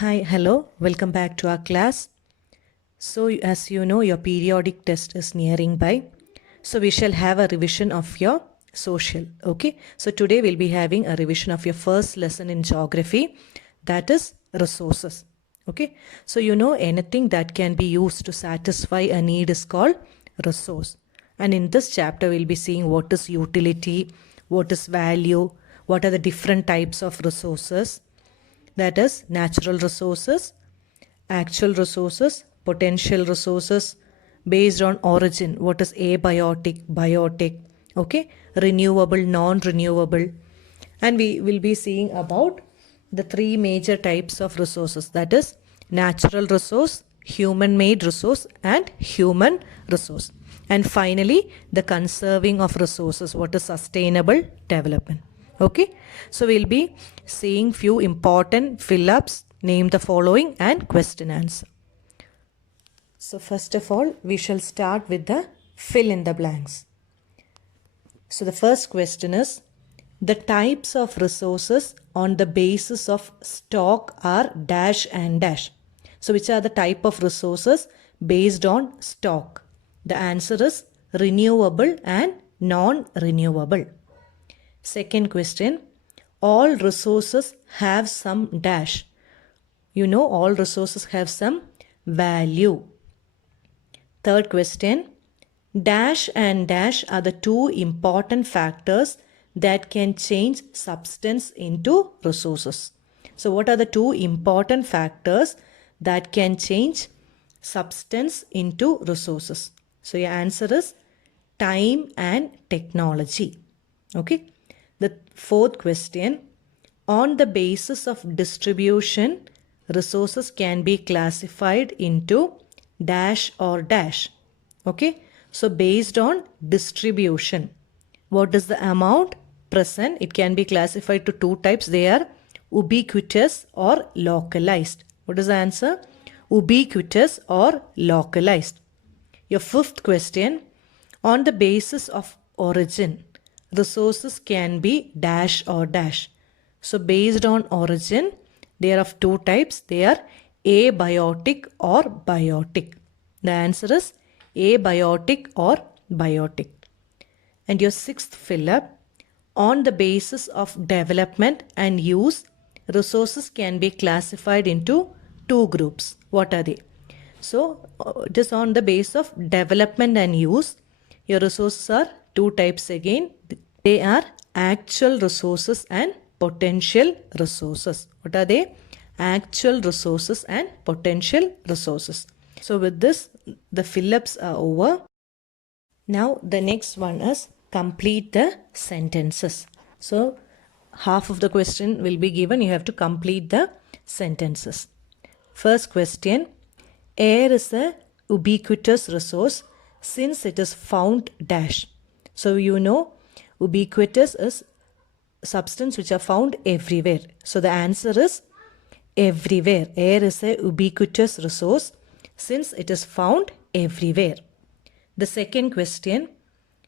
Hi, hello, welcome back to our class. So, as you know, your periodic test is nearing by. So, we shall have a revision of your social. Okay, so today we'll be having a revision of your first lesson in geography, that is resources. Okay, so you know anything that can be used to satisfy a need is called resource. And in this chapter, we'll be seeing what is utility, what is value, what are the different types of resources, that is natural resources, actual resources, potential resources, based on origin, what is abiotic, biotic, okay, renewable, non-renewable. And we will be seeing about the three major types of resources, that is natural resource, human-made resource and human resource. And finally, the conserving of resources, what is sustainable development. Okay, so we'll be seeing few important fill-ups, name the following and question answer. So first of all, we shall start with the fill in the blanks. So the first question is, the types of resources on the basis of stock are dash and dash. So which are the type of resources based on stock? The answer is renewable and non-renewable. Second question, all resources have some dash. You know all resources have some value. Third question, dash and dash are the two important factors that can change substance into resources. So what are the two important factors that can change substance into resources? So your answer is time and technology. Okay. The fourth question, on the basis of distribution, resources can be classified into dash or dash. Okay, so based on distribution, what is the amount present? It can be classified to two types. They are ubiquitous or localized. What is the answer? Ubiquitous or localized. Your fifth question, on the basis of origin, resources can be dash or dash. So based on origin, they are of two types. They are abiotic or biotic. The answer is abiotic or biotic. And your sixth fill-up, on the basis of development and use, resources can be classified into two groups. What are they? So it is on the basis of development and use. Your resources are two types again. They are actual resources and potential resources. What are they? Actual resources and potential resources. So with this, the fill-ups are over. Now the next one is complete the sentences. So half of the question will be given. You have to complete the sentences. First question, air is a ubiquitous resource since it is found dash. So you know ubiquitous is substance which are found everywhere. So the answer is everywhere. Air is a ubiquitous resource since it is found everywhere. The second question,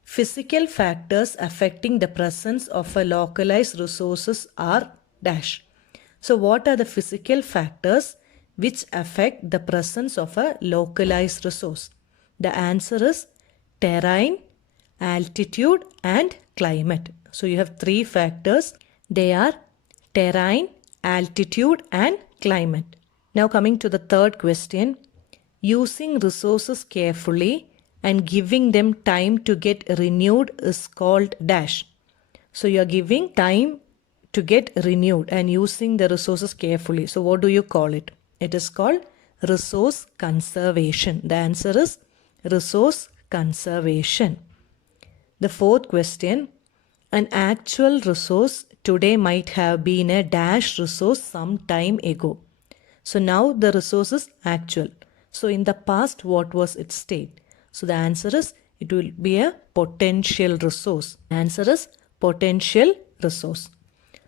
physical factors affecting the presence of a localized resources are dash. So what are the physical factors which affect the presence of a localized resource? The answer is terrain, altitude and climate. So you have three factors. They are terrain, altitude and climate. Now coming to the third question, using resources carefully and giving them time to get renewed is called dash. So you are giving time to get renewed and using the resources carefully. So what do you call it? It is called resource conservation. The answer is resource conservation. The fourth question, an actual resource today might have been a dash resource some time ago. So now the resource is actual. So in the past, what was its state? So the answer is, it will be a potential resource. The answer is potential resource.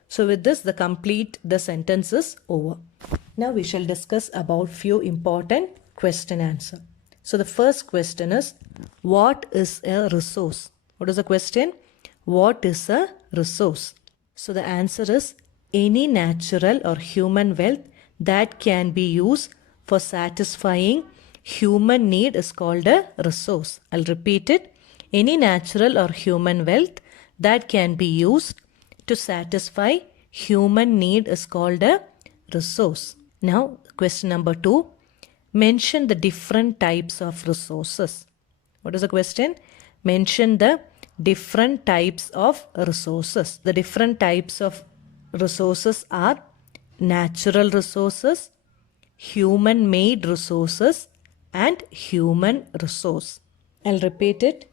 So with this, the sentence is over. Now we shall discuss about few important question answer. So the first question is, what is a resource? What is the question? What is a resource? So the answer is any natural or human wealth that can be used for satisfying human need is called a resource. I'll repeat it. Any natural or human wealth that can be used to satisfy human need is called a resource. Now, question number 2. Mention the different types of resources. What is the question? Mention the different types of resources. The different types of resources are natural resources, human-made resources, and human resource. I'll repeat it.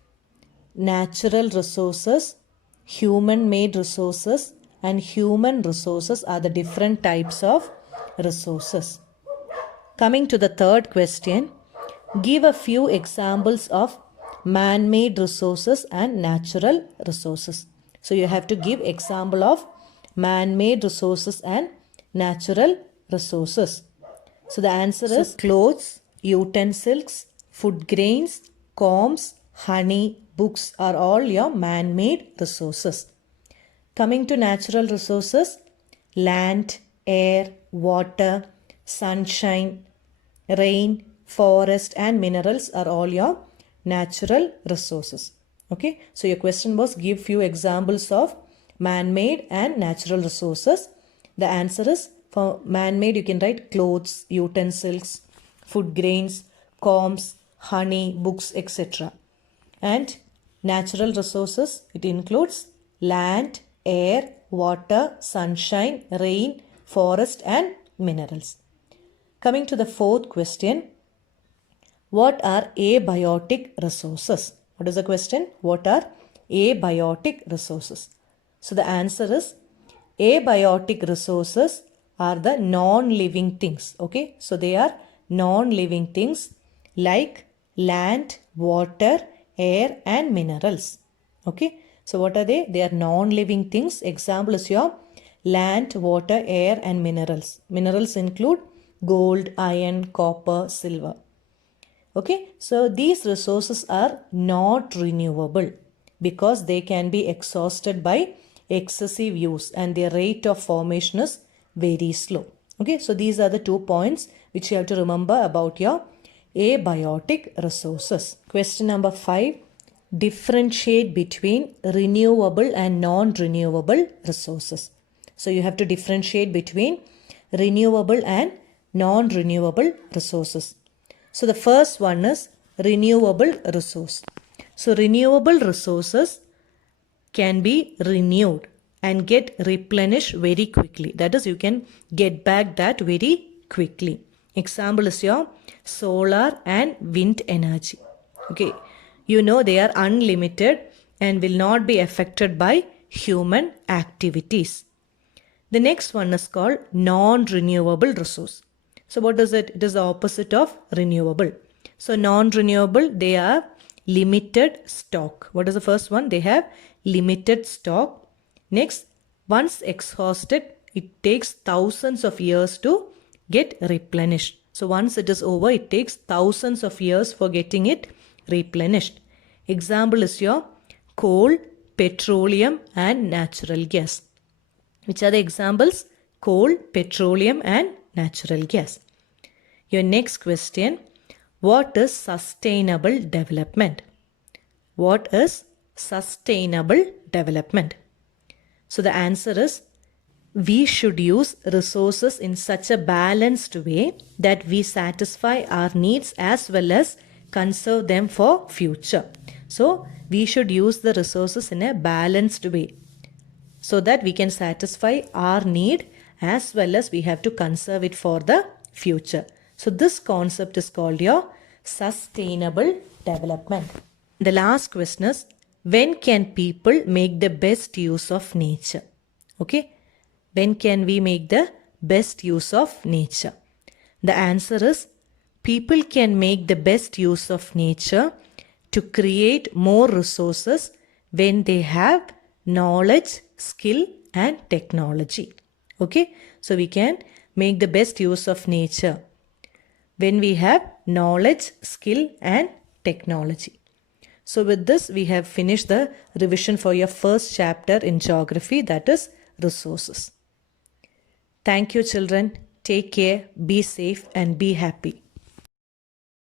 Natural resources, human-made resources, and human resources are the different types of resources. Coming to the third question, give a few examples of man-made resources and natural resources. So you have to give example of man-made resources and natural resources. So the answer is clothes, utensils, food grains, combs, honey, books are all your man-made resources. Coming to natural resources, land, air, water, sunshine, rain, forest and minerals are all your natural resources. Okay, so your question was give few examples of man-made and natural resources. The answer is for man-made you can write clothes, utensils, food grains, combs, honey, books, etc. And natural resources, it includes land, air, water, sunshine, rain, forest and minerals. Coming to the fourth question, what are abiotic resources? What is the question? What are abiotic resources? So the answer is abiotic resources are the non-living things. Okay, so they are non-living things like land, water, air and minerals. Okay, so what are they? They are non-living things. Example is your land, water, air and minerals. Minerals include gold, iron, copper, silver. Okay, so these resources are not renewable because they can be exhausted by excessive use and their rate of formation is very slow. Okay, so these are the 2 points which you have to remember about your abiotic resources. Question number 5. Differentiate between renewable and non-renewable resources. So you have to differentiate between renewable and non-renewable resources. So the first one is renewable resource. So renewable resources can be renewed and get replenished very quickly. That is, you can get back that very quickly. Example is your solar and wind energy. Okay, you know they are unlimited and will not be affected by human activities. The next one is called non-renewable resource. So what is it? It is the opposite of renewable. So non-renewable, they are limited stock. What is the first one? They have limited stock. Next, once exhausted, it takes thousands of years to get replenished. So once it is over, it takes thousands of years for getting it replenished. Example is your coal, petroleum and natural gas. Which are the examples? Coal, petroleum and natural gas. Your next question, what is sustainable development? What is sustainable development? So the answer is we should use resources in such a balanced way that we satisfy our needs as well as conserve them for future. So we should use the resources in a balanced way so that we can satisfy our need as well as we have to conserve it for the future. So this concept is called your sustainable development. The last question is, when can people make the best use of nature? Okay, when can we make the best use of nature? The answer is people can make the best use of nature to create more resources when they have knowledge, skill and technology. Okay, so we can make the best use of nature when we have knowledge, skill and technology. So with this, we have finished the revision for your first chapter in geography, that is resources. Thank you, children. Take Take care, be safe, and be happy.